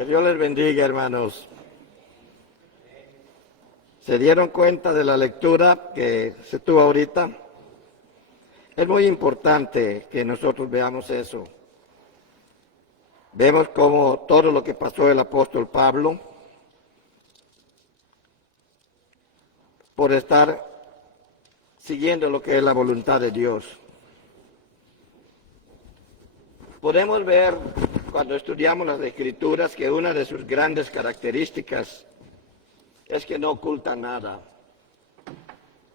Que Dios les bendiga, hermanos. ¿Se dieron cuenta de la lectura que se tuvo ahorita? Es muy importante que nosotros veamos eso. Vemos cómo todo lo que pasó el apóstol Pablo por estar siguiendo lo que es la voluntad de Dios. Podemos ver cuando estudiamos las Escrituras que una de sus grandes características es que no ocultan nada.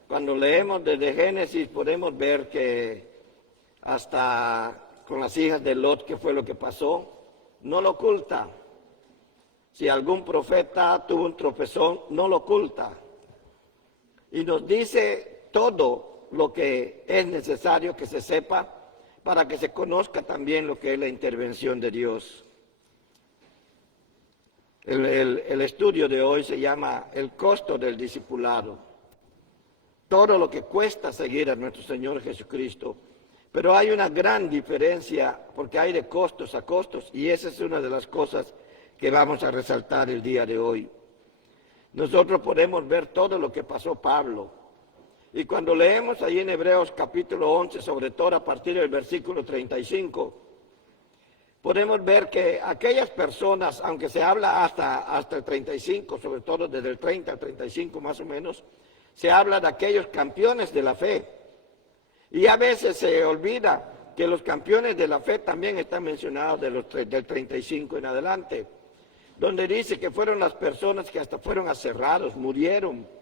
Cuando leemos desde Génesis podemos ver que hasta con las hijas de Lot, que fue lo que pasó, no lo oculta. Si algún profeta tuvo un tropezón, no lo oculta. Y nos dice todo lo que es necesario que se sepa para que se conozca también lo que es la intervención de Dios. El estudio de hoy se llama El costo del discipulado. Todo lo que cuesta seguir a nuestro Señor Jesucristo. Pero hay una gran diferencia porque hay de costos a costos y esa es una de las cosas que vamos a resaltar el día de hoy. Nosotros podemos ver todo lo que pasó Pablo. Y cuando leemos ahí en Hebreos capítulo 11, sobre todo a partir del versículo 35, podemos ver que aquellas personas, aunque se habla hasta el 35, sobre todo desde el 30 al 35 más o menos, se habla de aquellos campeones de la fe. Y a veces se olvida que los campeones de la fe también están mencionados del 35 en adelante, donde dice que fueron las personas que hasta fueron aserrados, murieron,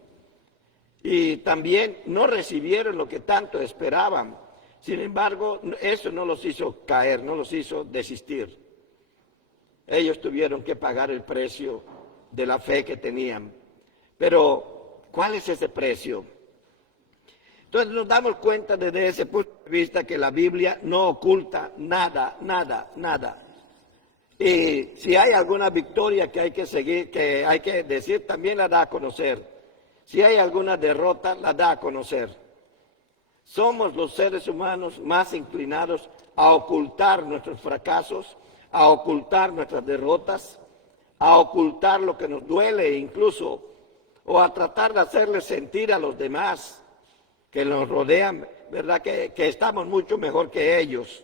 y también no recibieron lo que tanto esperaban. Sin embargo, eso no los hizo caer, no los hizo desistir. Ellos tuvieron que pagar el precio de la fe que tenían. Pero, ¿cuál es ese precio? Entonces nos damos cuenta desde ese punto de vista que la Biblia no oculta nada, nada, nada. Y si hay alguna victoria que hay que seguir, que hay que decir, también la da a conocer. Si hay alguna derrota, la da a conocer. Somos los seres humanos más inclinados a ocultar nuestros fracasos, a ocultar nuestras derrotas, a ocultar lo que nos duele incluso, o a tratar de hacerles sentir a los demás que nos rodean, ¿verdad? Que estamos mucho mejor que ellos.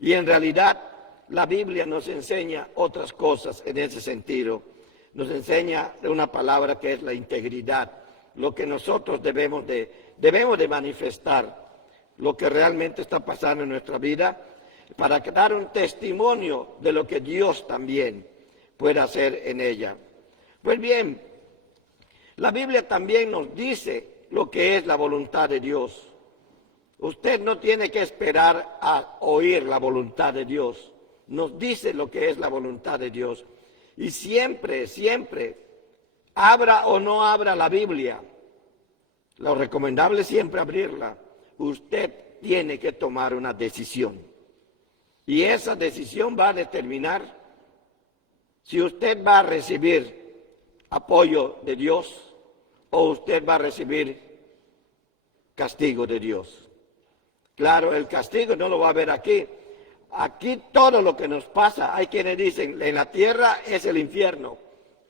Y en realidad la Biblia nos enseña otras cosas en ese sentido. Nos enseña de una palabra que es la integridad, lo que nosotros debemos de manifestar, lo que realmente está pasando en nuestra vida, para dar un testimonio de lo que Dios también puede hacer en ella. Pues bien, la Biblia también nos dice lo que es la voluntad de Dios. Usted no tiene que esperar a oír la voluntad de Dios. Nos dice lo que es la voluntad de Dios. Y siempre, siempre, abra o no abra la Biblia, lo recomendable es siempre abrirla. Usted tiene que tomar una decisión. Y esa decisión va a determinar si usted va a recibir apoyo de Dios o usted va a recibir castigo de Dios. Claro, el castigo no lo va a ver aquí. Aquí todo lo que nos pasa, hay quienes dicen, en la tierra es el infierno.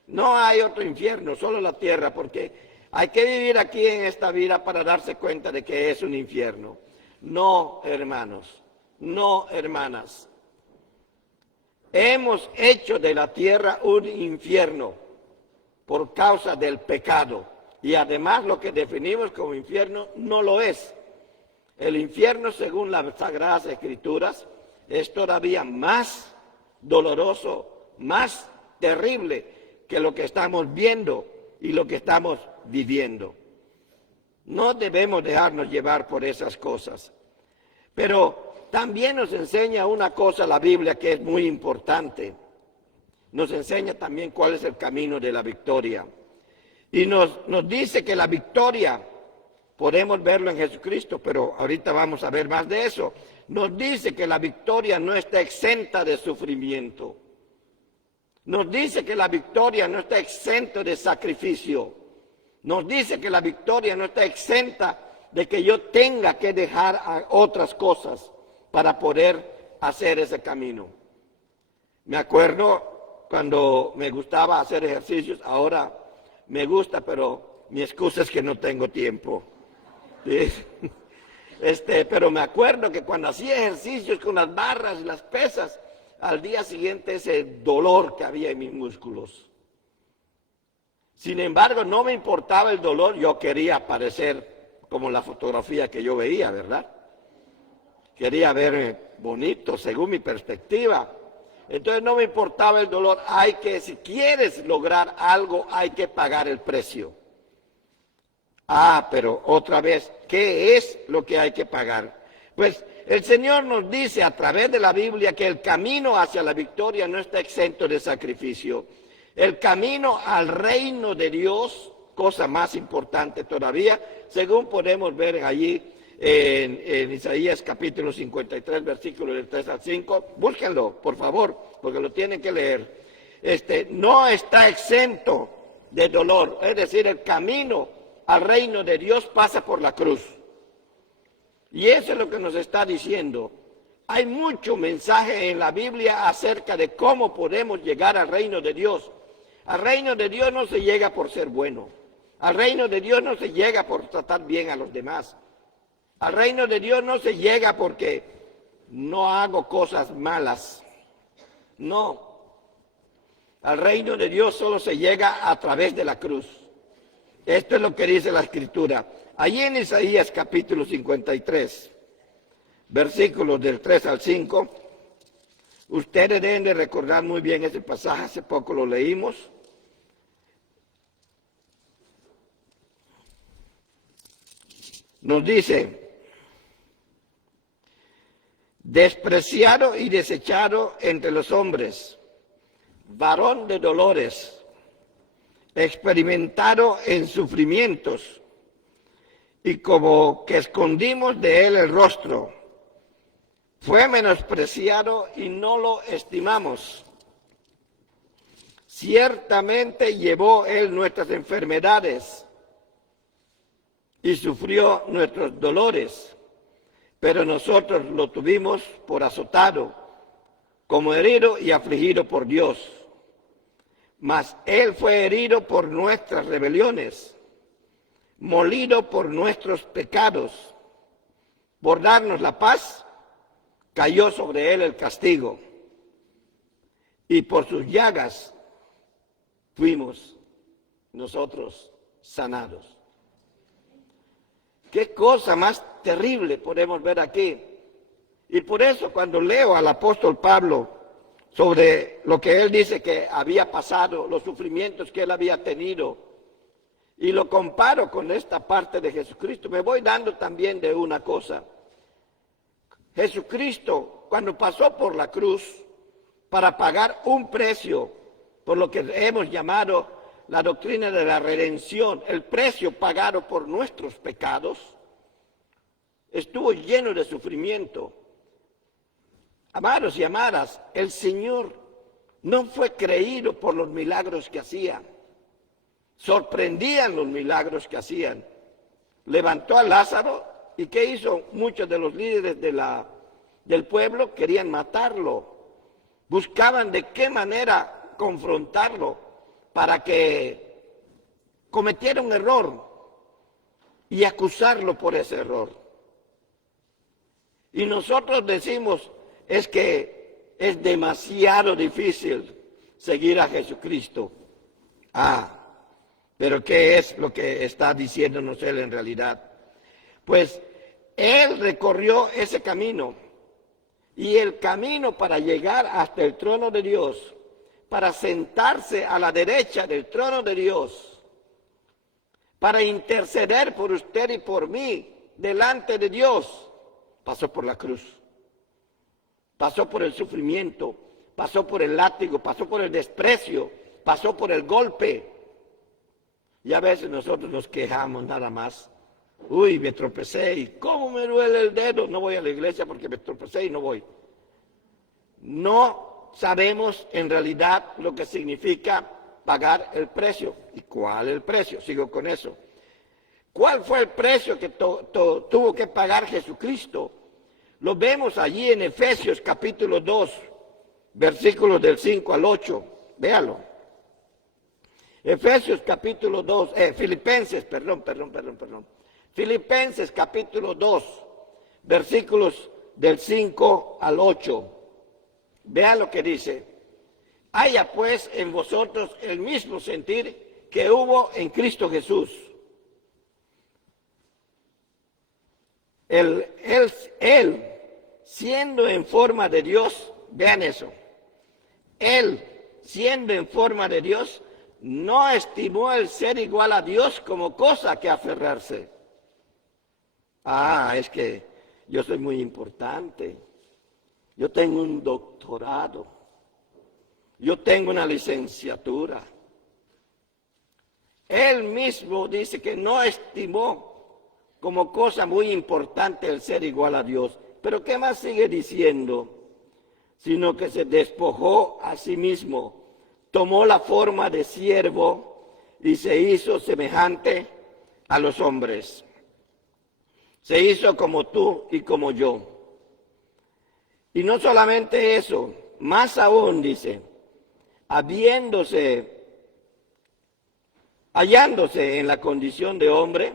No hay otro infierno, solo la tierra, porque hay que vivir aquí en esta vida para darse cuenta de que es un infierno. No, hermanos, no, hermanas. Hemos hecho de la tierra un infierno por causa del pecado. Y además lo que definimos como infierno no lo es. El infierno, según las Sagradas Escrituras, es todavía más doloroso, más terrible que lo que estamos viendo y lo que estamos viviendo. No debemos dejarnos llevar por esas cosas. Pero también nos enseña una cosa la Biblia que es muy importante. Nos enseña también cuál es el camino de la victoria. Y nos dice que la victoria, podemos verlo en Jesucristo, pero ahorita vamos a ver más de eso. Nos dice que la victoria no está exenta de sufrimiento. Nos dice que la victoria no está exenta de sacrificio. Nos dice que la victoria no está exenta de que yo tenga que dejar a otras cosas para poder hacer ese camino. Me acuerdo cuando me gustaba hacer ejercicios, ahora me gusta, pero mi excusa es que no tengo tiempo. ¿Sí? Pero me acuerdo que cuando hacía ejercicios con las barras y las pesas, al día siguiente ese dolor que había en mis músculos. Sin embargo, no me importaba el dolor, yo quería parecer como la fotografía que yo veía, ¿verdad? Quería verme bonito, según mi perspectiva. Entonces no me importaba el dolor, si quieres lograr algo, hay que pagar el precio. Pero otra vez, ¿qué es lo que hay que pagar? Pues el Señor nos dice a través de la Biblia que el camino hacia la victoria no está exento de sacrificio. El camino al reino de Dios, cosa más importante todavía, según podemos ver allí en Isaías capítulo 53, versículos del 3 al 5, búsquenlo, por favor, porque lo tienen que leer. No está exento de dolor, es decir, el camino al reino de Dios pasa por la cruz. Y eso es lo que nos está diciendo. Hay mucho mensaje en la Biblia acerca de cómo podemos llegar al reino de Dios. Al reino de Dios no se llega por ser bueno. Al reino de Dios no se llega por tratar bien a los demás. Al reino de Dios no se llega porque no hago cosas malas. No. Al reino de Dios solo se llega a través de la cruz. Esto es lo que dice la Escritura. Allí en Isaías capítulo 53, versículos del 3 al 5, ustedes deben de recordar muy bien ese pasaje, hace poco lo leímos. Nos dice: despreciado y desechado entre los hombres, varón de dolores, experimentado en sufrimientos, y como que escondimos de él el rostro. Fue menospreciado y no lo estimamos. Ciertamente llevó él nuestras enfermedades y sufrió nuestros dolores, pero nosotros lo tuvimos por azotado, como herido y afligido por Dios. Mas él fue herido por nuestras rebeliones, molido por nuestros pecados. Por darnos la paz, cayó sobre él el castigo, y por sus llagas fuimos nosotros sanados. Qué cosa más terrible podemos ver aquí. Y por eso cuando leo al apóstol Pablo sobre lo que él dice que había pasado, los sufrimientos que él había tenido, y lo comparo con esta parte de Jesucristo, me voy dando también de una cosa. Jesucristo, cuando pasó por la cruz para pagar un precio por lo que hemos llamado la doctrina de la redención, el precio pagado por nuestros pecados, estuvo lleno de sufrimiento. Amados y amadas, el Señor no fue creído por los milagros que hacía. Sorprendían los milagros que hacían. Levantó a Lázaro, y ¿qué hizo? Muchos de los líderes del pueblo querían matarlo. Buscaban de qué manera confrontarlo para que cometiera un error y acusarlo por ese error. Y nosotros decimos, es que es demasiado difícil seguir a Jesucristo. Pero ¿qué es lo que está diciéndonos él en realidad? Pues él recorrió ese camino, y el camino para llegar hasta el trono de Dios, para sentarse a la derecha del trono de Dios, para interceder por usted y por mí delante de Dios, pasó por la cruz, pasó por el sufrimiento, pasó por el látigo, pasó por el desprecio, pasó por el golpe. Y a veces nosotros nos quejamos nada más. Uy, me tropecé y cómo me duele el dedo. No voy a la iglesia porque me tropecé y no voy. No sabemos en realidad lo que significa pagar el precio. ¿Y cuál es el precio? Sigo con eso. ¿Cuál fue el precio que tuvo que pagar Jesucristo? Lo vemos allí en Efesios capítulo 2, versículos del 5 al 8. véalo. Efesios capítulo 2, Filipenses, Filipenses capítulo 2, versículos del 5 al 8. Vean lo que dice. Haya pues en vosotros el mismo sentir que hubo en Cristo Jesús. Él, siendo en forma de Dios, vean eso, Él, siendo en forma de Dios, no estimó el ser igual a Dios como cosa que aferrarse. Es que yo soy muy importante, yo tengo un doctorado, yo tengo una licenciatura. Él mismo dice que no estimó como cosa muy importante el ser igual a Dios. Pero ¿qué más sigue diciendo? Sino que se despojó a sí mismo, tomó la forma de siervo y se hizo semejante a los hombres. Se hizo como tú y como yo. Y no solamente eso, más aún dice, hallándose en la condición de hombre,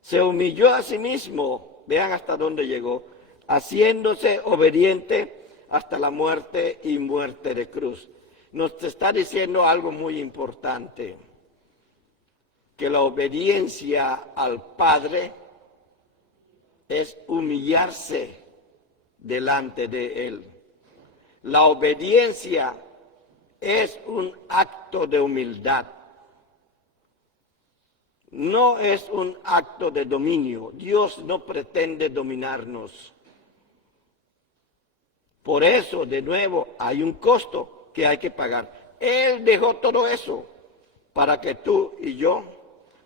se humilló a sí mismo, vean hasta dónde llegó, haciéndose obediente hasta la muerte y muerte de cruz. Nos está diciendo algo muy importante, que la obediencia al Padre es humillarse delante de Él. La obediencia es un acto de humildad. No es un acto de dominio. Dios no pretende dominarnos. Por eso, de nuevo, hay un costo que hay que pagar. Él dejó todo eso para que tú y yo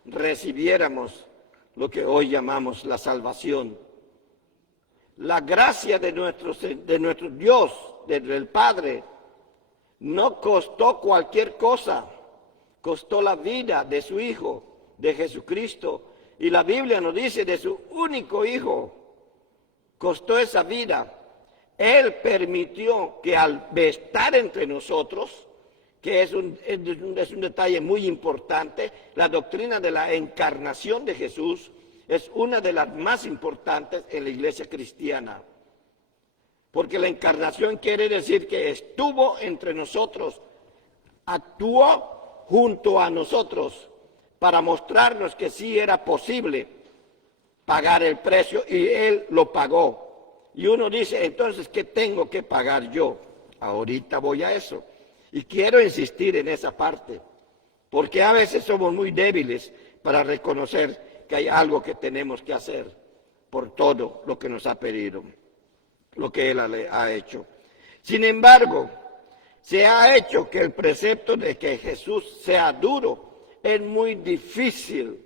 recibiéramos lo que hoy llamamos la salvación. La gracia de nuestro Dios, del Padre, no costó cualquier cosa. Costó la vida de su Hijo, de Jesucristo. Y la Biblia nos dice de su único Hijo. Costó esa vida. Él permitió que al estar entre nosotros, que es un detalle muy importante, la doctrina de la encarnación de Jesús es una de las más importantes en la iglesia cristiana. Porque la encarnación quiere decir que estuvo entre nosotros, actuó junto a nosotros para mostrarnos que sí era posible pagar el precio y Él lo pagó. Y uno dice, entonces, ¿qué tengo que pagar yo? Ahorita voy a eso. Y quiero insistir en esa parte, porque a veces somos muy débiles para reconocer que hay algo que tenemos que hacer por todo lo que nos ha pedido, lo que Él ha hecho. Sin embargo, se ha hecho que el precepto de que Jesús sea duro es muy difícil,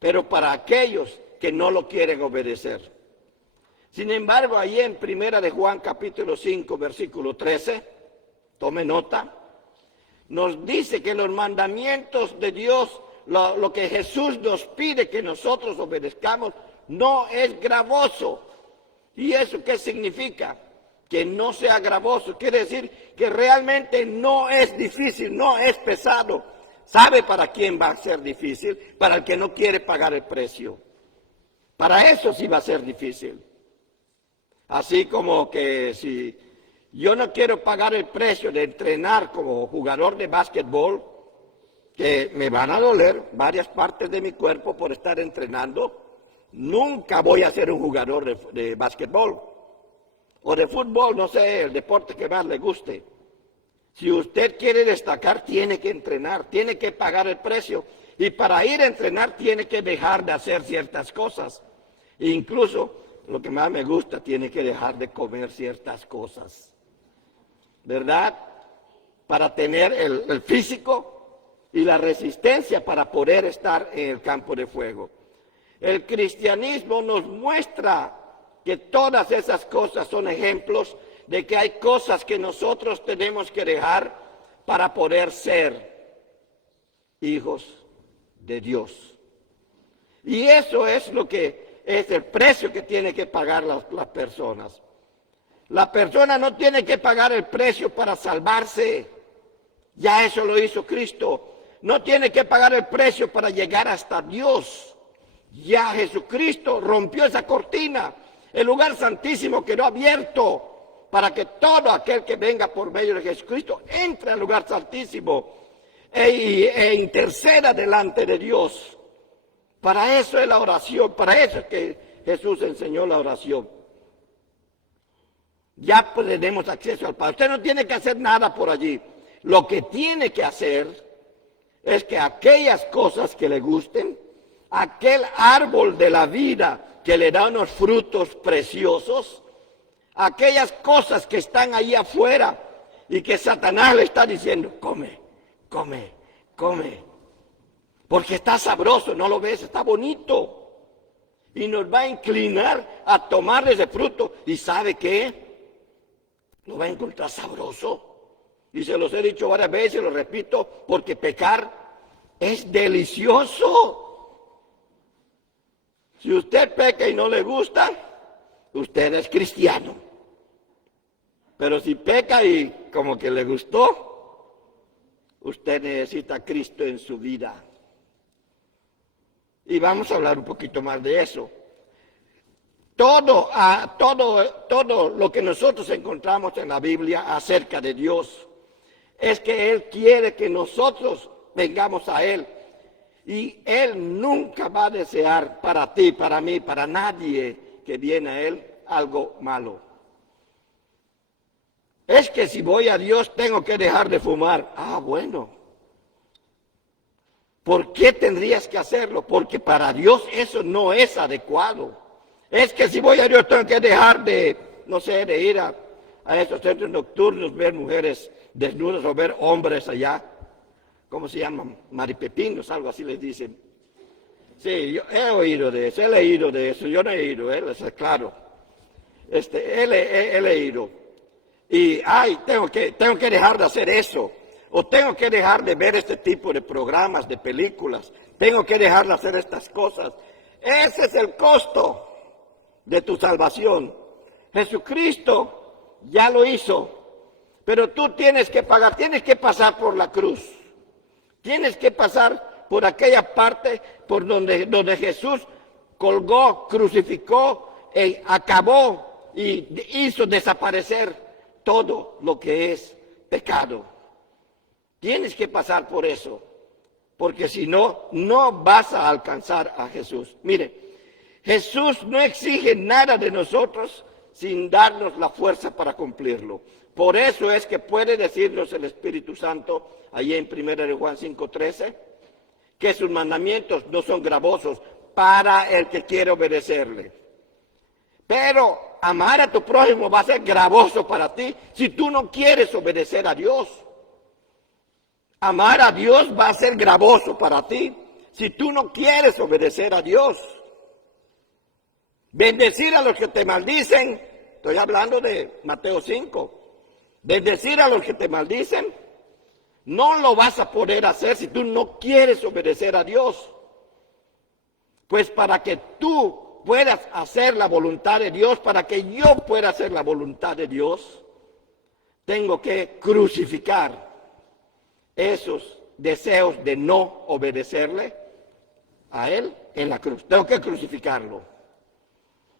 pero para aquellos que no lo quieren obedecer. Sin embargo, ahí en Primera de Juan capítulo 5, versículo 13, tome nota, nos dice que los mandamientos de Dios, lo que Jesús nos pide que nosotros obedezcamos, no es gravoso. ¿Y eso qué significa? Que no sea gravoso. Quiere decir que realmente no es difícil, no es pesado. ¿Sabe para quién va a ser difícil? Para el que no quiere pagar el precio. Para eso sí va a ser difícil. Así como que si yo no quiero pagar el precio de entrenar como jugador de básquetbol, que me van a doler varias partes de mi cuerpo por estar entrenando, nunca voy a ser un jugador de básquetbol o de fútbol, no sé, el deporte que más le guste. Si usted quiere destacar, tiene que entrenar, tiene que pagar el precio. Y para ir a entrenar tiene que dejar de hacer ciertas cosas. E incluso, lo que más me gusta, tiene que dejar de comer ciertas cosas. ¿Verdad? Para tener el físico y la resistencia para poder estar en el campo de fuego. El cristianismo nos muestra que todas esas cosas son ejemplos de que hay cosas que nosotros tenemos que dejar para poder ser hijos de Dios. Y eso es lo que es el precio que tienen que pagar las personas. La persona no tiene que pagar el precio para salvarse. Ya eso lo hizo Cristo. No tiene que pagar el precio para llegar hasta Dios. Ya Jesucristo rompió esa cortina. El lugar santísimo quedó abierto para que todo aquel que venga por medio de Jesucristo entre al lugar santísimo e interceda delante de Dios. Para eso es la oración, para eso es que Jesús enseñó la oración. Ya tenemos acceso al Padre. Usted no tiene que hacer nada por allí. Lo que tiene que hacer es que aquellas cosas que le gusten, aquel árbol de la vida que le da unos frutos preciosos, aquellas cosas que están ahí afuera y que Satanás le está diciendo, come, come, come, porque está sabroso, ¿no lo ves? Está bonito. Y nos va a inclinar a tomar ese fruto. ¿Y sabe qué? Lo va a encontrar sabroso. Y se los he dicho varias veces, lo repito, porque pecar es delicioso. Si usted peca y no le gusta, usted es cristiano. Pero si peca y como que le gustó, usted necesita a Cristo en su vida. Y vamos a hablar un poquito más de eso. Todo lo que nosotros encontramos en la Biblia acerca de Dios es que Él quiere que nosotros vengamos a Él. Y Él nunca va a desear para ti, para mí, para nadie que viene a Él algo malo. Es que si voy a Dios tengo que dejar de fumar. Ah, bueno. ¿Por qué tendrías que hacerlo? Porque para Dios eso no es adecuado. Es que si voy a Dios tengo que dejar de, no sé, de ir a estos centros nocturnos, ver mujeres desnudas o ver hombres allá. ¿Cómo se llaman? Maripepinos, algo así les dicen. Sí, yo he oído de eso, he leído de eso, yo no he ido, eso es claro. He leído. Y, tengo que dejar de hacer eso. O tengo que dejar de ver este tipo de programas, de películas. Tengo que dejar de hacer estas cosas. Ese es el costo de tu salvación. Jesucristo ya lo hizo. Pero tú tienes que pagar, tienes que pasar por la cruz. Tienes que pasar por aquella parte por donde Jesús colgó, crucificó, acabó y hizo desaparecer todo lo que es pecado. Tienes que pasar por eso, porque si no, no vas a alcanzar a Jesús. Mire, Jesús no exige nada de nosotros sin darnos la fuerza para cumplirlo. Por eso es que puede decirnos el Espíritu Santo, allí en 1 Juan 5:13, que sus mandamientos no son gravosos para el que quiere obedecerle. Pero amar a tu prójimo va a ser gravoso para ti si tú no quieres obedecer a Dios. Amar a Dios va a ser gravoso para ti si tú no quieres obedecer a Dios. Bendecir a los que te maldicen, estoy hablando de Mateo 5. Bendecir a los que te maldicen, no lo vas a poder hacer si tú no quieres obedecer a Dios. Pues para que tú puedas hacer la voluntad de Dios, para que yo pueda hacer la voluntad de Dios, tengo que crucificar esos deseos de no obedecerle a Él en la cruz. Tengo que crucificarlo.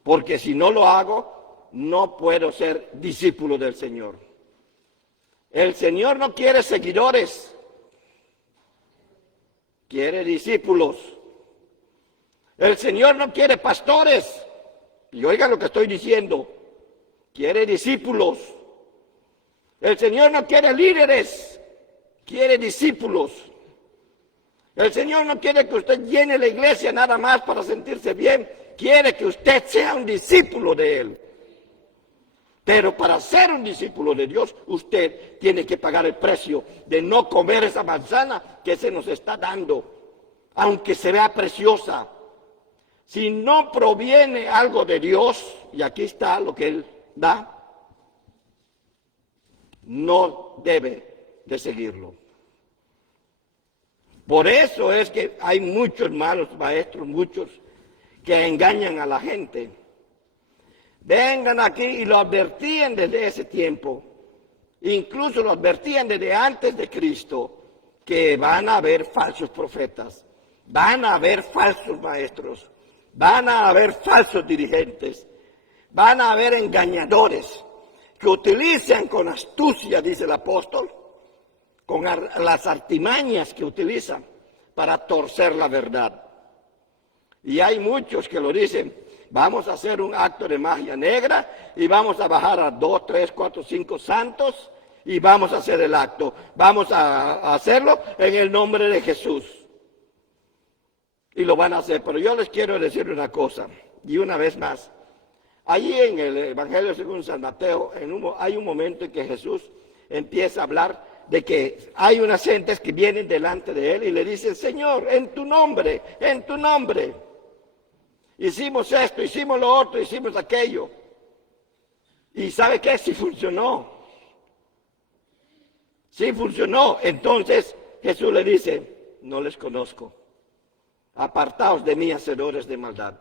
Porque si no lo hago, no puedo ser discípulo del Señor. El Señor no quiere seguidores, quiere discípulos. El Señor no quiere pastores, y oigan lo que estoy diciendo, quiere discípulos. El Señor no quiere líderes, quiere discípulos. El Señor no quiere que usted llene la iglesia nada más para sentirse bien, quiere que usted sea un discípulo de Él. Pero para ser un discípulo de Dios, usted tiene que pagar el precio de no comer esa manzana que se nos está dando, aunque se vea preciosa. Si no proviene algo de Dios, y aquí está lo que Él da, no debe de seguirlo. Por eso es que hay muchos malos maestros, muchos que engañan a la gente. Vengan aquí y lo advertían desde ese tiempo. Incluso lo advertían desde antes de Cristo que van a haber falsos profetas, van a haber falsos maestros, van a haber falsos dirigentes, van a haber engañadores que utilizan con astucia, dice el apóstol, con las artimañas que utilizan para torcer la verdad. Y hay muchos que lo dicen, vamos a hacer un acto de magia negra y vamos a bajar a 2, 3, 4, 5 santos y vamos a hacer el acto. Vamos a hacerlo en el nombre de Jesús. Y lo van a hacer. Pero yo les quiero decir una cosa, y una vez más. Allí en el Evangelio según San Mateo, hay un momento en que Jesús empieza a hablar de que hay unas gentes que vienen delante de él y le dicen, Señor, en tu nombre, hicimos esto, hicimos lo otro, hicimos aquello. ¿Y sabe qué? Sí funcionó. Sí funcionó. Entonces Jesús le dice, no les conozco. Apartaos de mí, hacedores de maldad.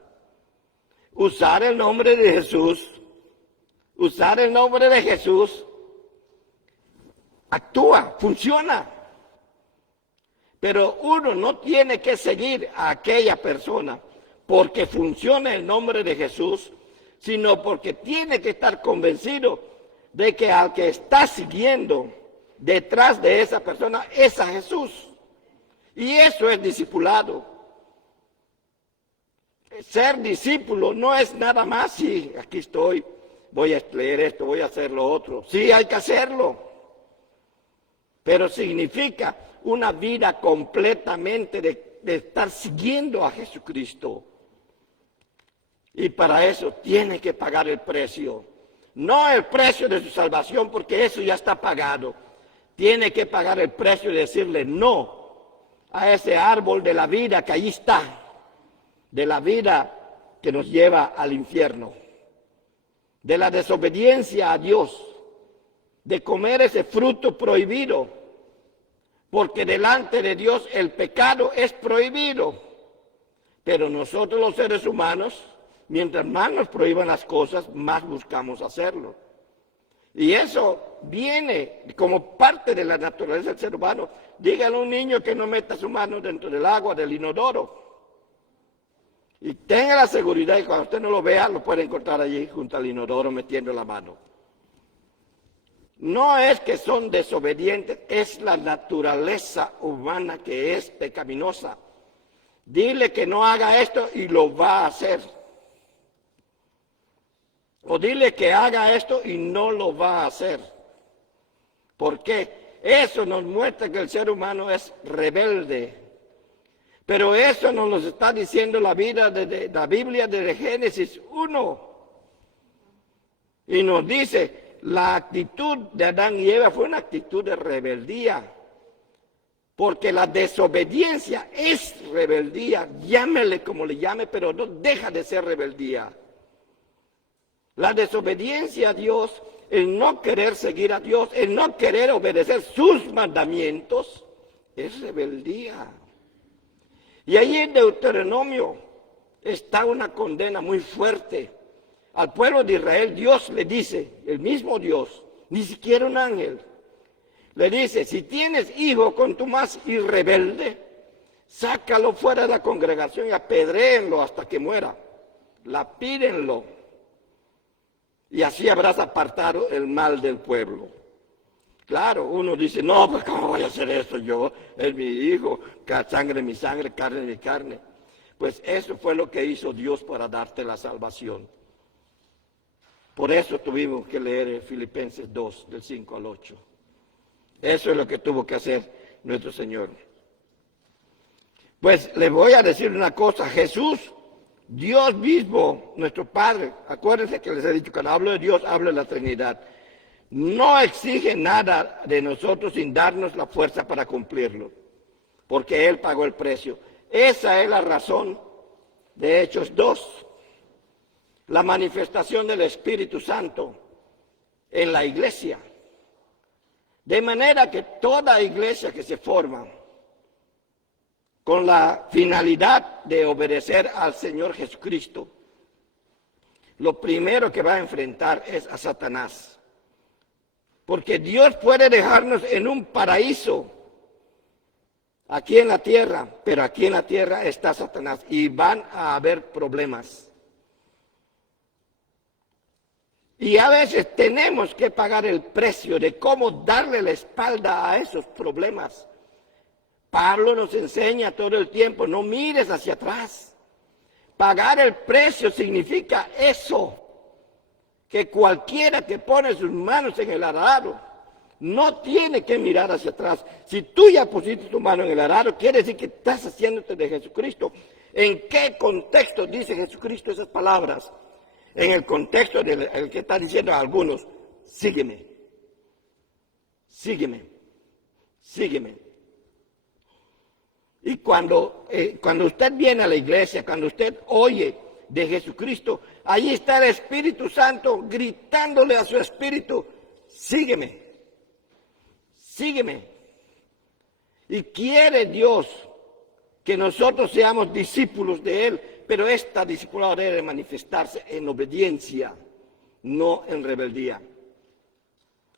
Usar el nombre de Jesús, actúa, funciona. Pero uno no tiene que seguir a aquella persona porque funciona el nombre de Jesús, sino porque tiene que estar convencido de que al que está siguiendo detrás de esa persona es a Jesús. Y eso es discipulado. Ser discípulo no es nada más, sí, aquí estoy, voy a leer esto, voy a hacer lo otro. Sí, hay que hacerlo. Pero significa una vida completamente de estar siguiendo a Jesucristo. Y para eso tiene que pagar el precio. No el precio de su salvación, porque eso ya está pagado. Tiene que pagar el precio de decirle no a ese árbol de la vida que ahí está, de la vida que nos lleva al infierno, de la desobediencia a Dios, de comer ese fruto prohibido, porque delante de Dios el pecado es prohibido. Pero nosotros los seres humanos, mientras más nos prohíban las cosas, más buscamos hacerlo. Y eso viene como parte de la naturaleza del ser humano. Dígale a un niño que no meta su mano dentro del agua del inodoro. Y tenga la seguridad que cuando usted no lo vea, lo puede encontrar allí junto al inodoro metiendo la mano. No es que son desobedientes, es la naturaleza humana que es pecaminosa. Dile que no haga esto y lo va a hacer. O dile que haga esto y no lo va a hacer. ¿Por qué? Eso nos muestra que el ser humano es rebelde. Pero eso nos lo está diciendo la Biblia desde Génesis 1. Y nos dice, la actitud de Adán y Eva fue una actitud de rebeldía. Porque la desobediencia es rebeldía. Llámele como le llame, pero no deja de ser rebeldía. La desobediencia a Dios, el no querer seguir a Dios, el no querer obedecer sus mandamientos, es rebeldía. Y ahí en Deuteronomio está una condena muy fuerte. Al pueblo de Israel Dios le dice, el mismo Dios, ni siquiera un ángel, le dice, si tienes hijo contumaz y rebelde, sácalo fuera de la congregación y apedréenlo hasta que muera. Lapídenlo. Y así habrás apartado el mal del pueblo. Claro, uno dice, no, pues ¿cómo voy a hacer esto yo? Es mi hijo, sangre de mi sangre, carne de mi carne. Pues eso fue lo que hizo Dios para darte la salvación. Por eso tuvimos que leer Filipenses 2, del 5 al 8. Eso es lo que tuvo que hacer nuestro Señor. Pues les voy a decir una cosa, Jesús, Dios mismo, nuestro Padre, acuérdense que les he dicho, cuando hablo de Dios, hablo de la Trinidad. No exige nada de nosotros sin darnos la fuerza para cumplirlo, porque Él pagó el precio. Esa es la razón de Hechos 2, la manifestación del Espíritu Santo en la iglesia. De manera que toda iglesia que se forma con la finalidad de obedecer al Señor Jesucristo, lo primero que va a enfrentar es a Satanás. Porque Dios puede dejarnos en un paraíso aquí en la tierra, pero aquí en la tierra está Satanás y van a haber problemas. Y a veces tenemos que pagar el precio de cómo darle la espalda a esos problemas. Pablo nos enseña todo el tiempo, no mires hacia atrás. Pagar el precio significa eso, que cualquiera que pone sus manos en el arado no tiene que mirar hacia atrás. Si tú ya pusiste tu mano en el arado, quiere decir que estás haciéndote de Jesucristo. ¿En qué contexto dice Jesucristo esas palabras? En el contexto del que está diciendo a algunos, sígueme, sígueme, sígueme. Y cuando usted viene a la iglesia, cuando usted oye de Jesucristo, ahí está el Espíritu Santo gritándole a su espíritu, sígueme, sígueme. Y quiere Dios que nosotros seamos discípulos de Él, pero esta discipulado debe manifestarse en obediencia, no en rebeldía.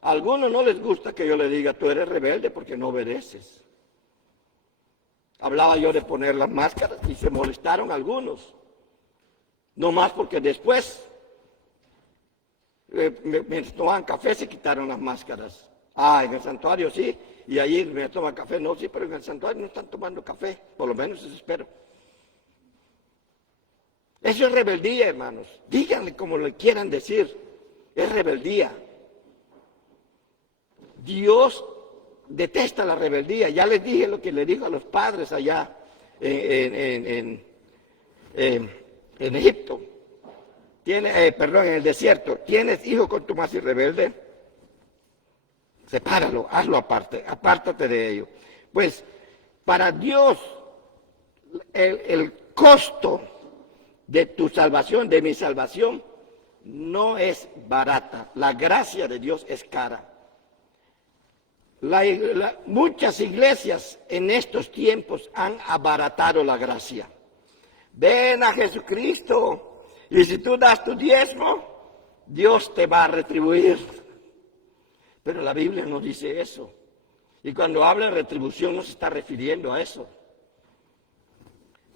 A algunos no les gusta que yo le diga, tú eres rebelde porque no obedeces. Hablaba yo de poner las máscaras y se molestaron algunos. No más porque después, me tomaban café, se quitaron las máscaras. Ah, en el santuario sí, y allí me toman café. No, sí, pero en el santuario no están tomando café, por lo menos eso espero. Eso es rebeldía, hermanos. Díganle como le quieran decir. Es rebeldía. Dios detesta la rebeldía. Ya les dije lo que le dijo a los padres allá en Egipto. En el desierto. ¿Tienes hijo con tu más y rebelde? Sepáralo, hazlo aparte, apártate de ello. Pues para Dios el costo de tu salvación, de mi salvación, no es barata. La gracia de Dios es cara. Muchas iglesias en estos tiempos han abaratado la gracia. Ven a Jesucristo y si tú das tu diezmo, Dios te va a retribuir. Pero la Biblia no dice eso. Y cuando habla de retribución no se está refiriendo a eso.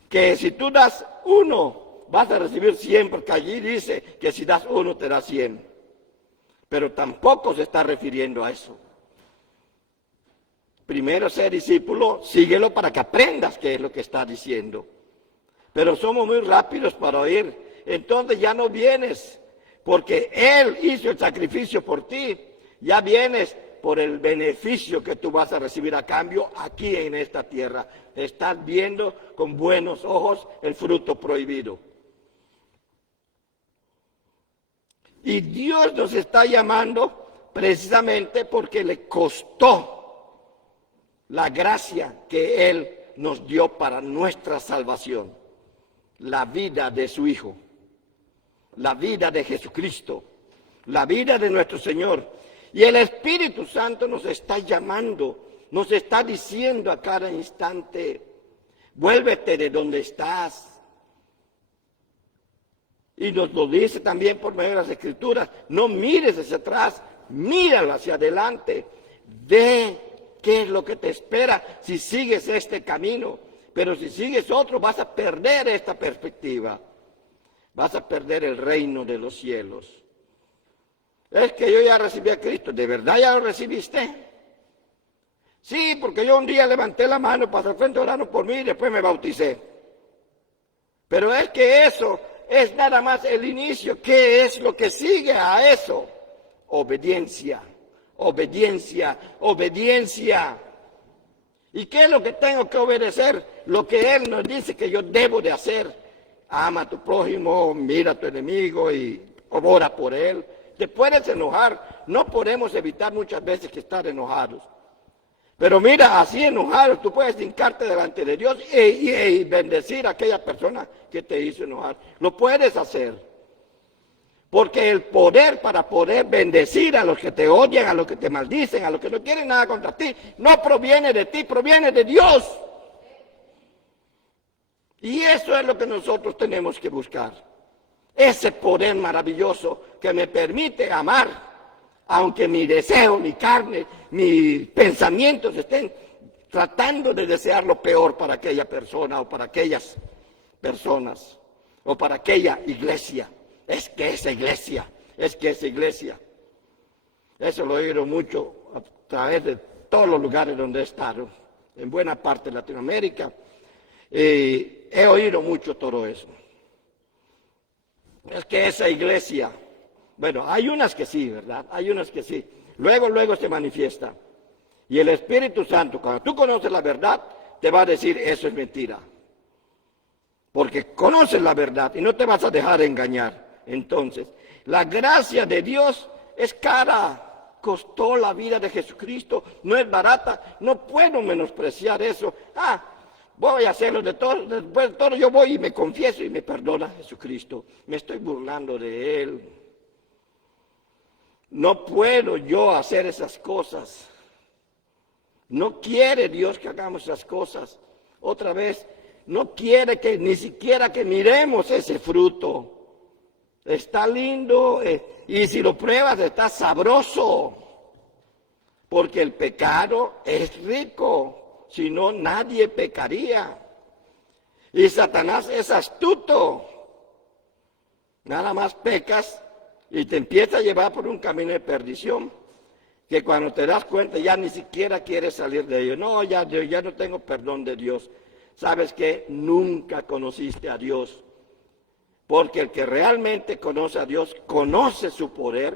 Que si tú das 1, vas a recibir 100, porque allí dice que si das 1 te da 100. Pero tampoco se está refiriendo a eso. Primero ser discípulo, síguelo para que aprendas qué es lo que está diciendo. Pero somos muy rápidos para oír. Entonces ya no vienes porque Él hizo el sacrificio por ti. Ya vienes por el beneficio que tú vas a recibir a cambio aquí en esta tierra. Estás viendo con buenos ojos el fruto prohibido. Y Dios nos está llamando precisamente porque le costó la gracia que Él nos dio para nuestra salvación. La vida de su Hijo, la vida de Jesucristo, la vida de nuestro Señor. Y el Espíritu Santo nos está llamando, nos está diciendo a cada instante, vuélvete de donde estás. Y nos lo dice también por medio de las Escrituras, no mires hacia atrás, míralo hacia adelante, ve qué es lo que te espera si sigues este camino. Pero si sigues otro, vas a perder esta perspectiva. Vas a perder el reino de los cielos. Es que yo ya recibí a Cristo. ¿De verdad ya lo recibiste? Sí, porque yo un día levanté la mano, pasé al frente orando por mí y después me bauticé. Pero es que eso es nada más el inicio. ¿Qué es lo que sigue a eso? Obediencia, obediencia, obediencia. ¿Y qué es lo que tengo que obedecer? Lo que Él nos dice que yo debo de hacer. Ama a tu prójimo, mira a tu enemigo y ora por él. Te puedes enojar. No podemos evitar muchas veces que estar enojados. Pero mira, así enojados, tú puedes hincarte delante de Dios y bendecir a aquella persona que te hizo enojar. Lo puedes hacer. Porque el poder para poder bendecir a los que te odian, a los que te maldicen, a los que no quieren nada contra ti, no proviene de ti, proviene de Dios. Y eso es lo que nosotros tenemos que buscar. Ese poder maravilloso que me permite amar aunque mi deseo, mi carne, mis pensamientos estén tratando de desear lo peor para aquella persona o para aquellas personas o para aquella iglesia. Es que esa iglesia, es que esa iglesia. Eso lo he oído mucho a través de todos los lugares donde he estado, en buena parte de Latinoamérica. He oído mucho todo eso. Es que esa iglesia, bueno, hay unas que sí, ¿verdad? Hay unas que sí. Luego se manifiesta. Y el Espíritu Santo, cuando tú conoces la verdad, te va a decir eso es mentira. Porque conoces la verdad y no te vas a dejar engañar. Entonces, la gracia de Dios es cara. Costó la vida de Jesucristo, no es barata. No puedo menospreciar eso. Voy a hacerlo de todo, después de todo yo voy y me confieso y me perdona Jesucristo. Me estoy burlando de Él. No puedo yo hacer esas cosas. No quiere Dios que hagamos esas cosas. Otra vez, no quiere que ni siquiera que miremos ese fruto. Está lindo y si lo pruebas está sabroso. Porque el pecado es rico. Si no, nadie pecaría. Y Satanás es astuto. Nada más pecas y te empieza a llevar por un camino de perdición, que cuando te das cuenta ya ni siquiera quieres salir de ello. No, ya no tengo perdón de Dios. ¿Sabes qué? Nunca conociste a Dios. Porque el que realmente conoce a Dios, conoce su poder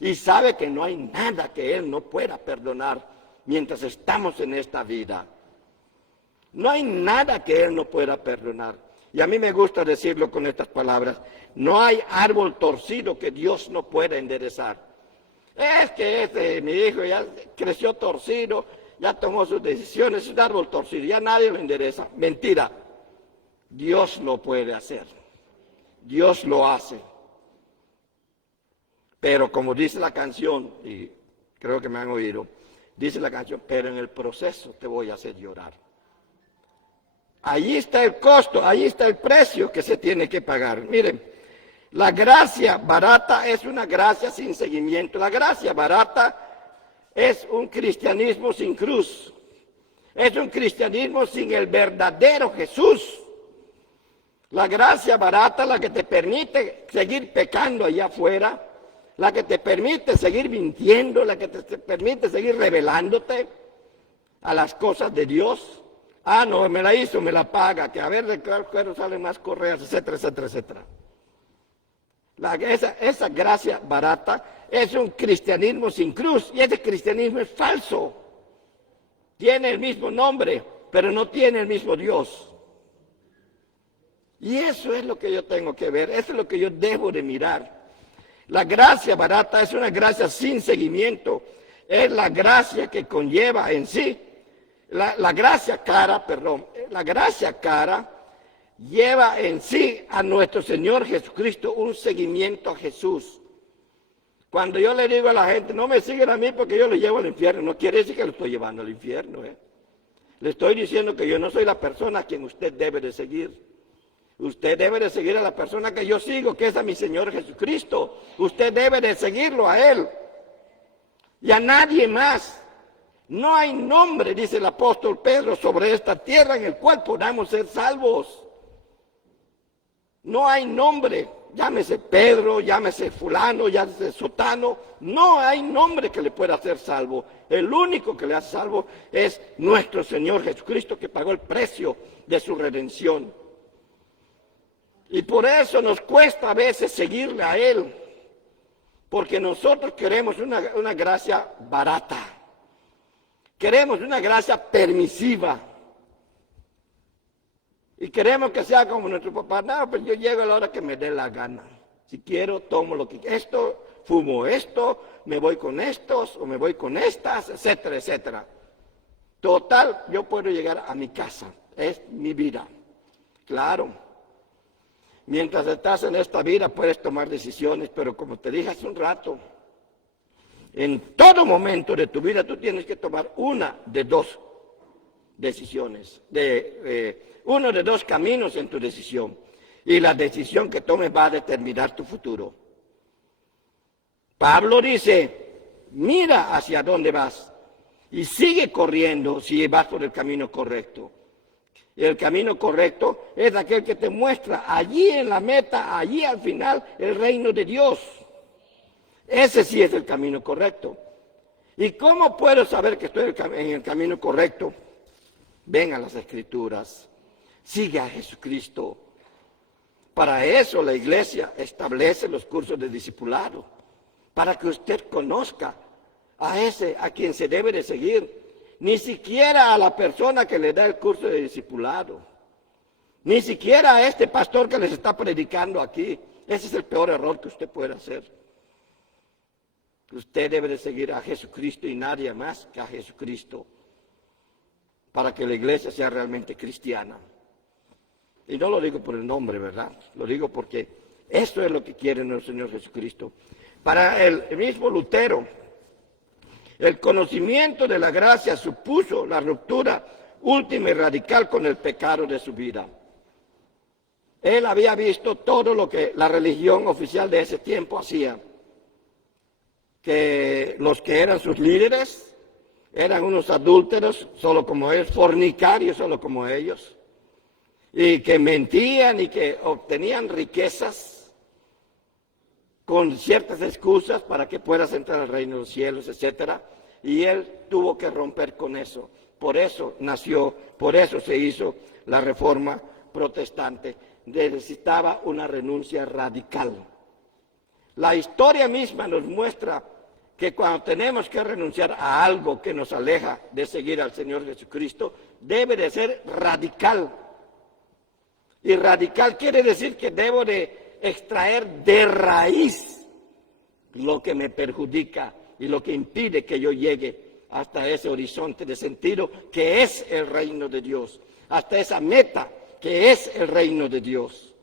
y sabe que no hay nada que Él no pueda perdonar mientras estamos en esta vida. No hay nada que Él no pueda perdonar. Y a mí me gusta decirlo con estas palabras. No hay árbol torcido que Dios no pueda enderezar. Es que mi hijo ya creció torcido, ya tomó sus decisiones, es un árbol torcido, ya nadie lo endereza. Mentira. Dios lo puede hacer. Dios lo hace. Pero como dice la canción, y creo que me han oído, dice la canción, pero en el proceso te voy a hacer llorar. Allí está el costo, allí está el precio que se tiene que pagar. Miren, la gracia barata es una gracia sin seguimiento. La gracia barata es un cristianismo sin cruz. Es un cristianismo sin el verdadero Jesús. La gracia barata, la que te permite seguir pecando allá afuera, la que te permite seguir mintiendo, la que te permite seguir rebelándote a las cosas de Dios. No, me la hizo, me la paga, que a ver de cuál cuero salen más correas, etcétera, etcétera, etcétera. Esa gracia barata es un cristianismo sin cruz, y ese cristianismo es falso. Tiene el mismo nombre, pero no tiene el mismo Dios. Y eso es lo que yo tengo que ver, eso es lo que yo debo de mirar. La gracia barata es una gracia sin seguimiento, es la gracia que conlleva en sí. La gracia cara lleva en sí a nuestro Señor Jesucristo un seguimiento a Jesús. Cuando yo le digo a la gente, no me siguen a mí porque yo lo llevo al infierno, no quiere decir que lo estoy llevando al infierno. Le estoy diciendo que yo no soy la persona a quien usted debe de seguir. Usted debe de seguir a la persona que yo sigo, que es a mi Señor Jesucristo. Usted debe de seguirlo a Él y a nadie más. No hay nombre, dice el apóstol Pedro, sobre esta tierra en el cual podamos ser salvos. No hay nombre, llámese Pedro, llámese fulano, llámese sotano. No hay nombre que le pueda hacer salvo. El único que le hace salvo es nuestro Señor Jesucristo, que pagó el precio de su redención. Y por eso nos cuesta a veces seguirle a Él, porque nosotros queremos una gracia barata. Queremos una gracia permisiva. Y queremos que sea como nuestro papá. No, pues yo llego a la hora que me dé la gana. Si quiero, tomo lo que esto, fumo esto, me voy con estos o me voy con estas, etcétera, etcétera. Total, yo puedo llegar a mi casa. Es mi vida. Claro. Mientras estás en esta vida puedes tomar decisiones, pero como te dije hace un rato, en todo momento de tu vida tú tienes que tomar una de dos decisiones, uno de dos caminos en tu decisión. Y la decisión que tomes va a determinar tu futuro. Pablo dice, mira hacia dónde vas y sigue corriendo si vas por el camino correcto. Y el camino correcto es aquel que te muestra allí en la meta, allí al final, el reino de Dios. Ese sí es el camino correcto. ¿Y cómo puedo saber que estoy en el camino correcto? Ven a las Escrituras, sigue a Jesucristo. Para eso la iglesia establece los cursos de discipulado, para que usted conozca a quien se debe de seguir. Ni siquiera a la persona que le da el curso de discipulado, ni siquiera a este pastor que les está predicando aquí. Ese es el peor error que usted puede hacer. Usted debe de seguir a Jesucristo y nadie más que a Jesucristo, para que la iglesia sea realmente cristiana. Y no lo digo por el nombre, ¿verdad? Lo digo porque eso es lo que quiere nuestro Señor Jesucristo. Para el mismo Lutero, el conocimiento de la gracia supuso la ruptura última y radical con el pecado de su vida. Él había visto todo lo que la religión oficial de ese tiempo hacía. Que los que eran sus líderes eran unos adúlteros, solo como ellos, fornicarios, solo como ellos, y que mentían y que obtenían riquezas con ciertas excusas para que puedas entrar al reino de los cielos, etcétera. Y él tuvo que romper con eso. Por eso nació, por eso se hizo la reforma protestante. Necesitaba una renuncia radical. La historia misma nos muestra que cuando tenemos que renunciar a algo que nos aleja de seguir al Señor Jesucristo, debe de ser radical. Y radical quiere decir que debo de extraer de raíz lo que me perjudica y lo que impide que yo llegue hasta ese horizonte de sentido que es el reino de Dios, hasta esa meta que es el reino de Dios.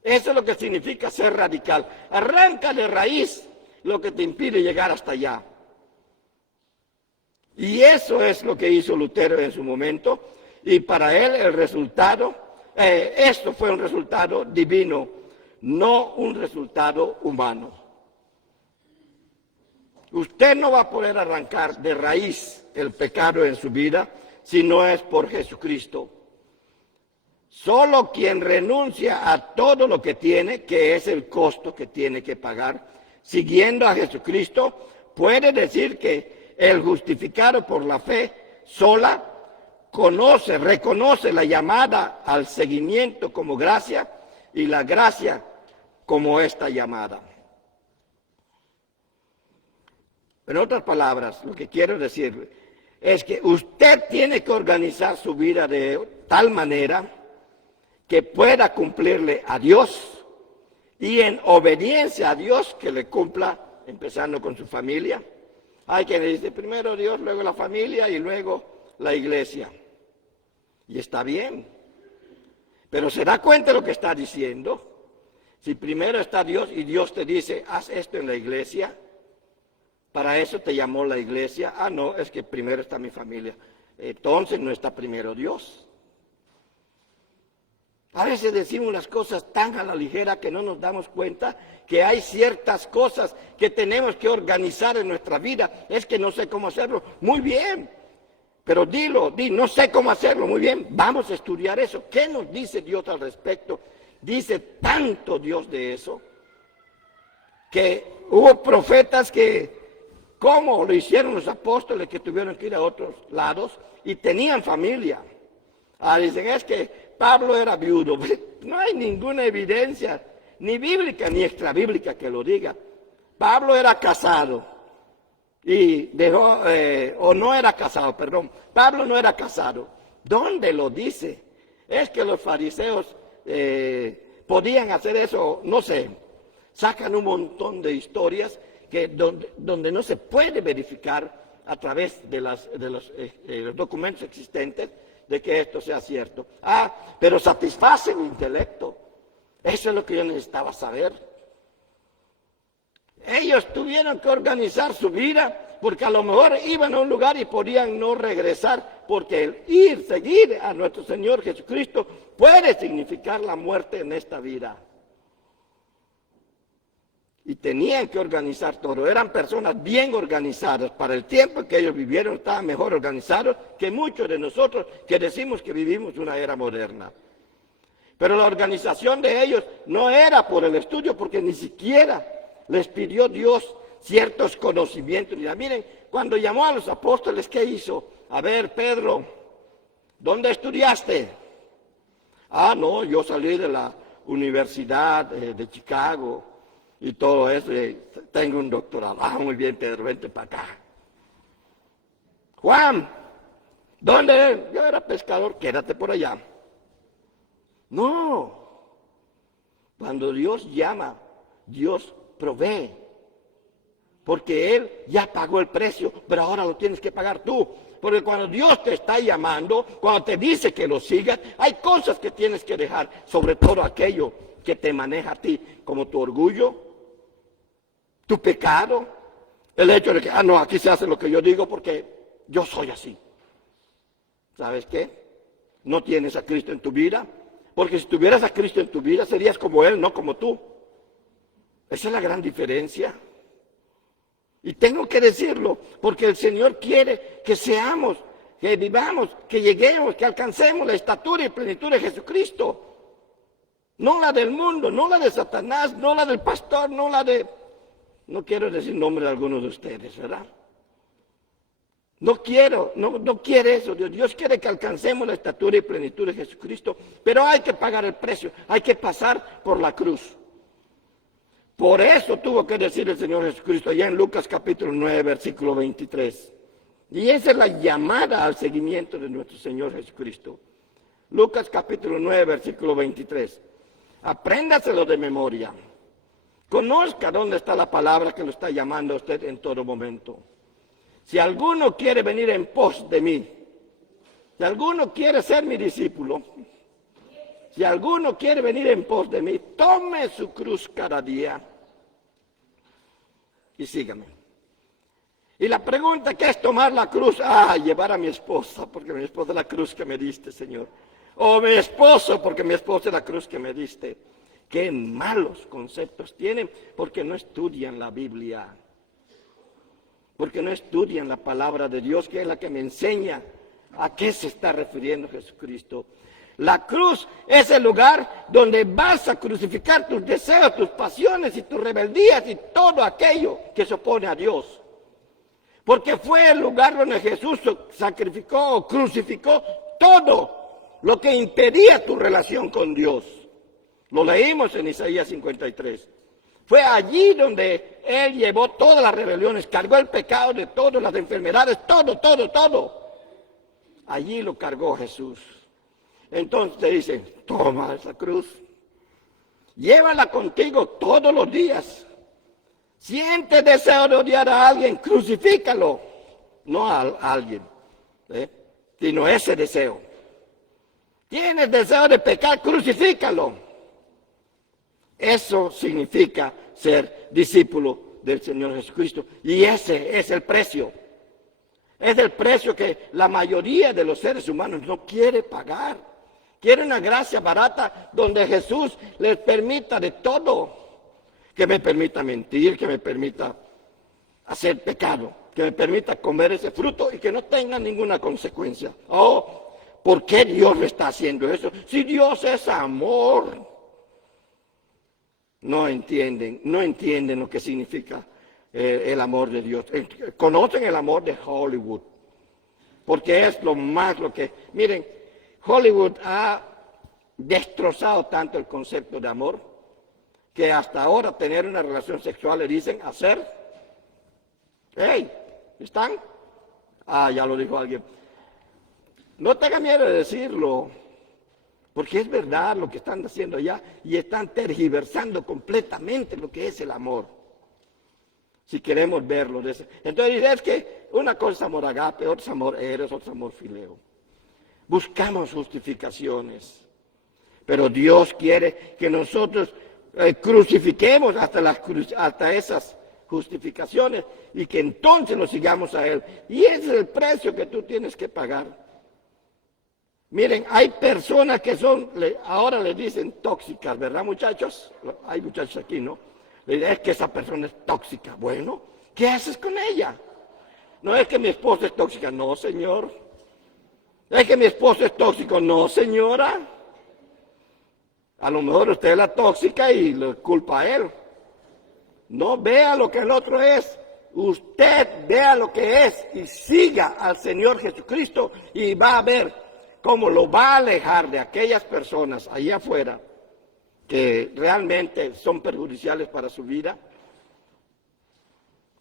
Eso es lo que significa ser radical. Arranca de raíz lo que te impide llegar hasta allá. Y eso es lo que hizo Lutero en su momento, y para él el resultado, esto fue un resultado divino, no un resultado humano. Usted no va a poder arrancar de raíz el pecado en su vida si no es por Jesucristo. Solo quien renuncia a todo lo que tiene, que es el costo que tiene que pagar, siguiendo a Jesucristo, puede decir que el justificado por la fe sola reconoce la llamada al seguimiento como gracia y la gracia como esta llamada. En otras palabras, lo que quiero decir es que usted tiene que organizar su vida de tal manera que pueda cumplirle a Dios y en obediencia a Dios que le cumpla, empezando con su familia. Hay quien dice primero Dios, luego la familia y luego la iglesia. Y está bien, pero ¿se da cuenta de lo que está diciendo? Si primero está Dios y Dios te dice, haz esto en la iglesia, para eso te llamó la iglesia. Ah, no, es que primero está mi familia. Entonces no está primero Dios. A veces decimos las cosas tan a la ligera que no nos damos cuenta que hay ciertas cosas que tenemos que organizar en nuestra vida. Es que no sé cómo hacerlo. Muy bien, pero no sé cómo hacerlo. Muy bien, vamos a estudiar eso. ¿Qué nos dice Dios al respecto? Dice tanto Dios de eso, que hubo profetas que, como lo hicieron los apóstoles que tuvieron que ir a otros lados y tenían familia. Dicen, es que Pablo era viudo. No hay ninguna evidencia, ni bíblica ni extrabíblica que lo diga. Pablo era casado y no era casado, perdón. Pablo no era casado. ¿Dónde lo dice? Es que los fariseos podían hacer eso, no sé. Sacan un montón de historias donde no se puede verificar a través de los documentos existentes de que esto sea cierto. Pero satisface mi intelecto. Eso es lo que yo necesitaba saber. Ellos tuvieron que organizar su vida porque a lo mejor iban a un lugar y podían no regresar, porque el seguir a nuestro Señor Jesucristo puede significar la muerte en esta vida. y tenían que organizar todo. Eran personas bien organizadas. Para el tiempo que ellos vivieron estaban mejor organizados que muchos de nosotros que decimos que vivimos una era moderna. Pero la organización de ellos no era por el estudio, porque ni siquiera les pidió Dios ciertos conocimientos. Miren, cuando llamó a los apóstoles, ¿qué hizo? A ver, Pedro, ¿dónde estudiaste? Ah, no, yo salí de la Universidad de Chicago y todo eso, tengo un doctorado. Ah, muy bien, Pedro, vente para acá. Juan, ¿dónde? Yo era pescador, quédate por allá. No, cuando Dios llama, Dios provee, porque Él ya pagó el precio, pero ahora lo tienes que pagar tú. Porque cuando Dios te está llamando, cuando te dice que lo sigas, hay cosas que tienes que dejar, sobre todo aquello que te maneja a ti, como tu orgullo, tu pecado, el hecho de que, no, aquí se hace lo que yo digo porque yo soy así. ¿Sabes qué? No tienes a Cristo en tu vida. Porque si tuvieras a Cristo en tu vida, serías como Él, no como tú. Esa es la gran diferencia. Y tengo que decirlo, porque el Señor quiere que seamos, que vivamos, que lleguemos, que alcancemos la estatura y plenitud de Jesucristo. No la del mundo, no la de Satanás, no la del pastor, no la de... No quiero decir nombre de algunos de ustedes, ¿verdad? No quiere eso. Dios quiere que alcancemos la estatura y plenitud de Jesucristo, pero hay que pagar el precio, hay que pasar por la cruz. Por eso tuvo que decir el Señor Jesucristo allá en Lucas capítulo 9, versículo 23. Y esa es la llamada al seguimiento de nuestro Señor Jesucristo. Lucas capítulo 9, versículo 23. Apréndaselo de memoria. Conozca dónde está la palabra que lo está llamando a usted en todo momento. Si alguno quiere venir en pos de mí, si alguno quiere ser mi discípulo, si alguno quiere venir en pos de mí, tome su cruz cada día y sígame. Y la pregunta, ¿qué es tomar la cruz? Llevar a mi esposa, porque mi esposa es la cruz que me diste, Señor. O mi esposo, porque mi esposa es la cruz que me diste. Qué malos conceptos tienen, porque no estudian la Biblia. Porque no estudian la palabra de Dios, que es la que me enseña a qué se está refiriendo Jesucristo. La cruz es el lugar donde vas a crucificar tus deseos, tus pasiones y tus rebeldías y todo aquello que se opone a Dios. Porque fue el lugar donde Jesús sacrificó o crucificó todo lo que impedía tu relación con Dios. Lo leímos en Isaías 53. Fue allí donde Él llevó todas las rebeliones, cargó el pecado de todas las enfermedades, todo. Allí lo cargó Jesús. Entonces te dicen, toma esa cruz, llévala contigo todos los días. Siente deseo de odiar a alguien, crucifícalo. No a alguien, sino ese deseo. Tienes deseo de pecar, crucifícalo. Eso significa ser discípulo del Señor Jesucristo. Y ese es el precio. Es el precio que la mayoría de los seres humanos no quiere pagar. Quiere una gracia barata donde Jesús les permita de todo. Que me permita mentir, que me permita hacer pecado, que me permita comer ese fruto y que no tenga ninguna consecuencia. ¿Por qué Dios le está haciendo eso? Si Dios es amor. No entienden lo que significa el amor de Dios. Conocen el amor de Hollywood, porque es lo que... Miren, Hollywood ha destrozado tanto el concepto de amor, que hasta ahora tener una relación sexual le dicen hacer. ¡Hey! ¿Están? Ya lo dijo alguien. No tenga miedo de decirlo. Porque es verdad lo que están haciendo allá y están tergiversando completamente lo que es el amor. Si queremos verlo. Entonces dice, es que una cosa es amor agape, otra es amor eros, otra es amor fileo. Buscamos justificaciones. Pero Dios quiere que nosotros crucifiquemos hasta esas justificaciones y que entonces lo sigamos a Él. Y ese es el precio que tú tienes que pagar. Miren, hay personas que ahora les dicen tóxicas, ¿verdad, muchachos? Hay muchachos aquí, ¿no? Es que esa persona es tóxica. Bueno, ¿qué haces con ella? No es que mi esposa es tóxica. No, señor. Es que mi esposo es tóxico. No, señora. A lo mejor usted es la tóxica y le culpa a él. No vea lo que el otro es. Usted vea lo que es y siga al Señor Jesucristo y va a ver cómo lo va a alejar de aquellas personas allá afuera que realmente son perjudiciales para su vida.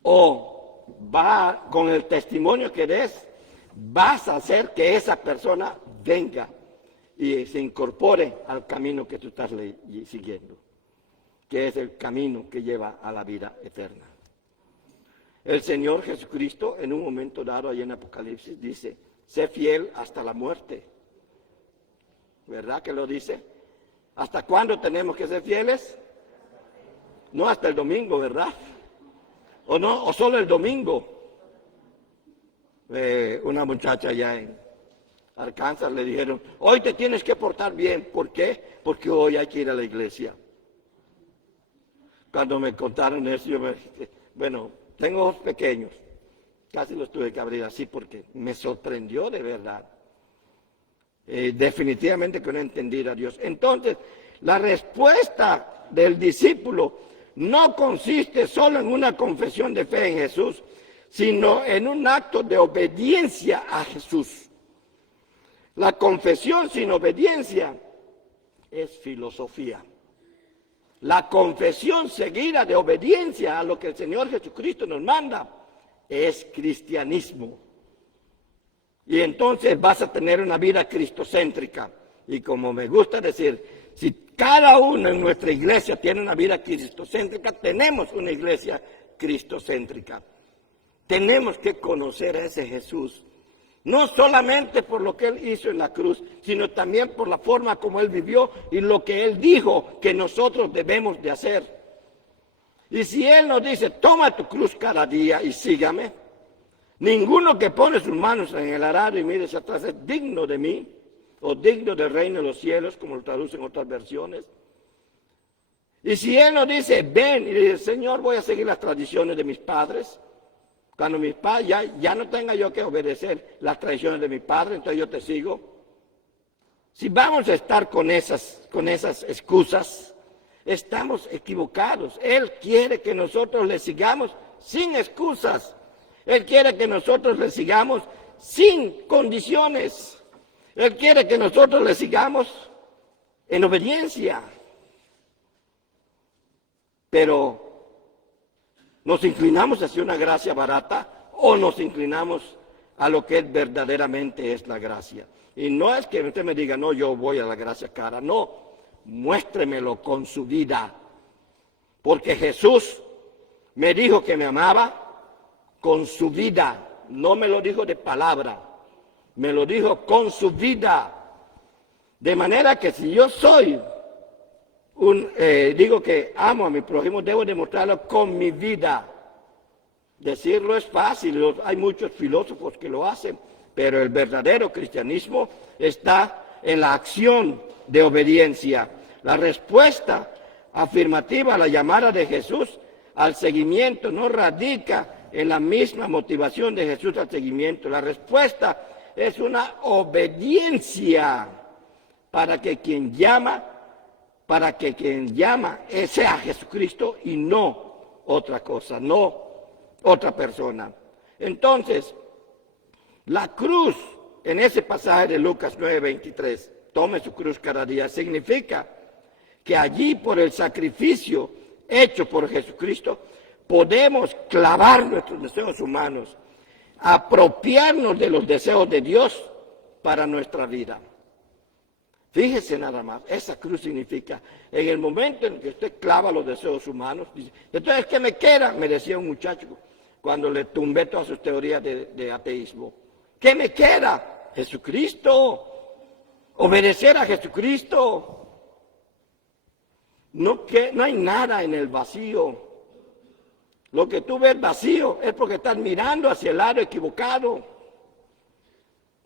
O va con el testimonio que des, vas a hacer que esa persona venga y se incorpore al camino que tú estás siguiendo, que es el camino que lleva a la vida eterna. El Señor Jesucristo, en un momento dado, allá en Apocalipsis, dice, sé fiel hasta la muerte. ¿Verdad que lo dice? ¿Hasta cuándo tenemos que ser fieles? No hasta el domingo, ¿verdad? ¿O no? ¿O solo el domingo? Una muchacha allá en Arkansas le dijeron, hoy te tienes que portar bien. ¿Por qué? Porque hoy hay que ir a la iglesia. Cuando me contaron eso, yo me dije, bueno, tengo ojos pequeños. Casi los tuve que abrir así porque me sorprendió de verdad. Definitivamente que no entendí a Dios. Entonces, la respuesta del discípulo no consiste solo en una confesión de fe en Jesús, sino en un acto de obediencia a Jesús. La confesión sin obediencia es filosofía. La confesión seguida de obediencia a lo que el Señor Jesucristo nos manda es cristianismo. Y entonces vas a tener una vida cristocéntrica. Y como me gusta decir, si cada uno en nuestra iglesia tiene una vida cristocéntrica, tenemos una iglesia cristocéntrica. Tenemos que conocer a ese Jesús. No solamente por lo que Él hizo en la cruz, sino también por la forma como Él vivió y lo que Él dijo que nosotros debemos de hacer. Y si Él nos dice, toma tu cruz cada día y sígame, ninguno que pone sus manos en el arado y mire hacia atrás es digno de mí, o digno del reino de los cielos, como lo traducen otras versiones. Y si Él nos dice, ven, y dice, Señor, voy a seguir las tradiciones de mis padres, cuando mis padres, ya no tenga yo que obedecer las tradiciones de mi padre, entonces yo te sigo. Si vamos a estar con esas excusas, estamos equivocados. Él quiere que nosotros le sigamos sin excusas. Él quiere que nosotros le sigamos sin condiciones. Él quiere que nosotros le sigamos en obediencia. Pero ¿nos inclinamos hacia una gracia barata o nos inclinamos a lo que verdaderamente es la gracia? Y no es que usted me diga, no, yo voy a la gracia cara. No, muéstremelo con su vida. Porque Jesús me dijo que me amaba con su vida. No me lo dijo de palabra, me lo dijo con su vida. De manera que si yo soy digo que amo a mi prójimo, debo demostrarlo con mi vida. Decirlo es fácil, hay muchos filósofos que lo hacen, pero el verdadero cristianismo está en la acción de obediencia. La respuesta afirmativa a la llamada de Jesús al seguimiento no radica en la misma motivación de Jesús al seguimiento. La respuesta es una obediencia para que quien llama sea Jesucristo y no otra cosa, no otra persona. Entonces, la cruz en ese pasaje de Lucas 9:23, tome su cruz cada día, significa que allí por el sacrificio hecho por Jesucristo podemos clavar nuestros deseos humanos, apropiarnos de los deseos de Dios para nuestra vida. Fíjese nada más, esa cruz significa, en el momento en que usted clava los deseos humanos, dice, entonces, ¿qué me queda? Me decía un muchacho cuando le tumbé todas sus teorías de ateísmo. ¿Qué me queda? Jesucristo. Obedecer a Jesucristo. No hay nada en el vacío. Lo que tú ves vacío es porque estás mirando hacia el lado equivocado.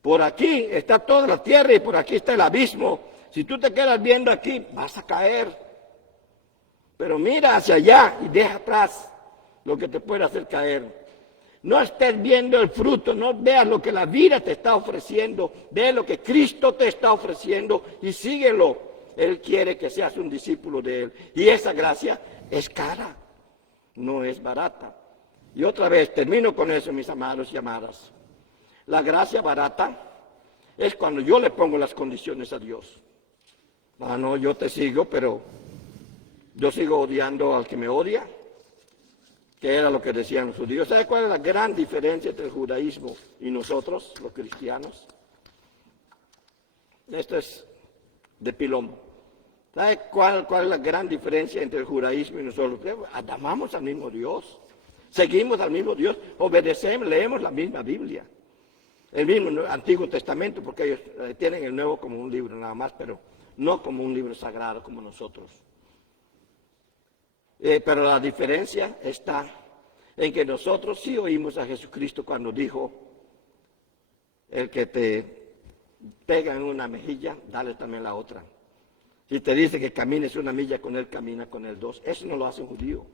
Por aquí está toda la tierra y por aquí está el abismo. Si tú te quedas viendo aquí, vas a caer. pero mira hacia allá y deja atrás lo que te puede hacer caer. No estés viendo el fruto, no veas lo que la vida te está ofreciendo, ve lo que Cristo te está ofreciendo y síguelo. Él quiere que seas un discípulo de Él. Y esa gracia es cara, no es barata. Y otra vez, termino con eso, mis amados y amadas. La gracia barata es cuando yo le pongo las condiciones a Dios. Ah, no, yo te sigo, pero yo sigo odiando al que me odia, que era lo que decían los judíos. ¿Sabe cuál es la gran diferencia entre el judaísmo y nosotros, los cristianos? Esto es de pilón. ¿Sabe cuál es la gran diferencia entre el judaísmo y nosotros? Amamos al mismo Dios, seguimos al mismo Dios, obedecemos, leemos la misma Biblia. El mismo Antiguo Testamento, porque ellos tienen el Nuevo como un libro nada más, pero no como un libro sagrado como nosotros. Pero la diferencia está en que nosotros sí oímos a Jesucristo cuando dijo, el que te pega en una mejilla, dale también la otra. Si te dice que camines una milla con él, camina con él dos. Eso no lo hace un judío.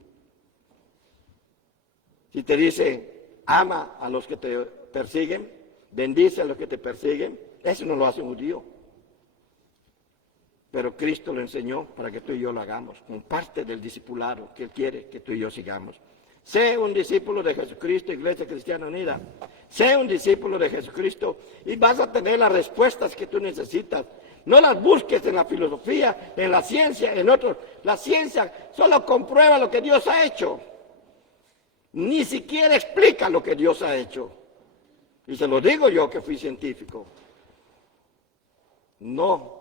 Si te dice, ama a los que te persiguen, bendice a los que te persiguen, eso no lo hace un judío. Pero Cristo lo enseñó para que tú y yo lo hagamos, como parte del discipulado que Él quiere que tú y yo sigamos. Sé un discípulo de Jesucristo, Iglesia Cristiana Unida. Sé un discípulo de Jesucristo y vas a tener las respuestas que tú necesitas. No las busques en la filosofía, en la ciencia, en otros. La ciencia solo comprueba lo que Dios ha hecho. Ni siquiera explica lo que Dios ha hecho. Y se lo digo yo que fui científico. No.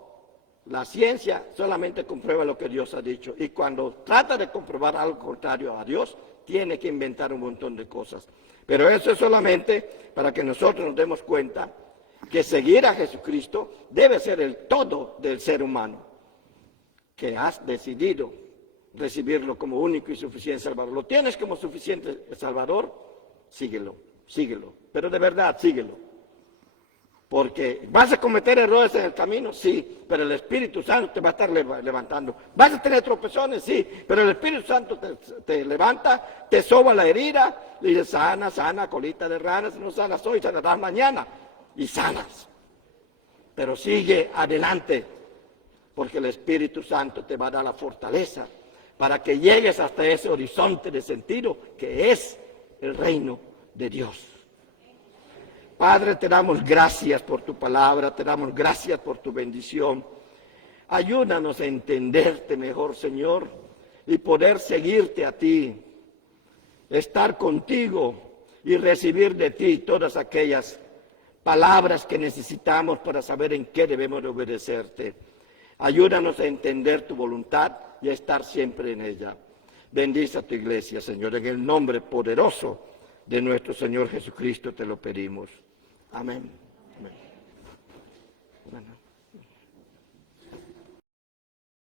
La ciencia solamente comprueba lo que Dios ha dicho. Y cuando trata de comprobar algo contrario a Dios, tiene que inventar un montón de cosas. Pero eso es solamente para que nosotros nos demos cuenta que seguir a Jesucristo debe ser el todo del ser humano. Que has decidido recibirlo como único y suficiente Salvador. ¿Lo tienes como suficiente Salvador? Síguelo, síguelo. Pero de verdad, síguelo. Porque vas a cometer errores en el camino, sí, pero el Espíritu Santo te va a estar levantando. Vas a tener tropezones, sí, pero el Espíritu Santo te levanta, te soba la herida, y dice, sana, sana, colita de ranas, no sanas hoy, sanarás mañana, y sanas. Pero sigue adelante, porque el Espíritu Santo te va a dar la fortaleza para que llegues hasta ese horizonte de sentido que es el reino de Dios. Padre, te damos gracias por tu palabra, te damos gracias por tu bendición. Ayúdanos a entenderte mejor, Señor, y poder seguirte a ti, estar contigo y recibir de ti todas aquellas palabras que necesitamos para saber en qué debemos de obedecerte. Ayúdanos a entender tu voluntad y a estar siempre en ella. Bendice a tu iglesia, Señor, en el nombre poderoso de nuestro Señor Jesucristo te lo pedimos. Amén. Amén. Amén.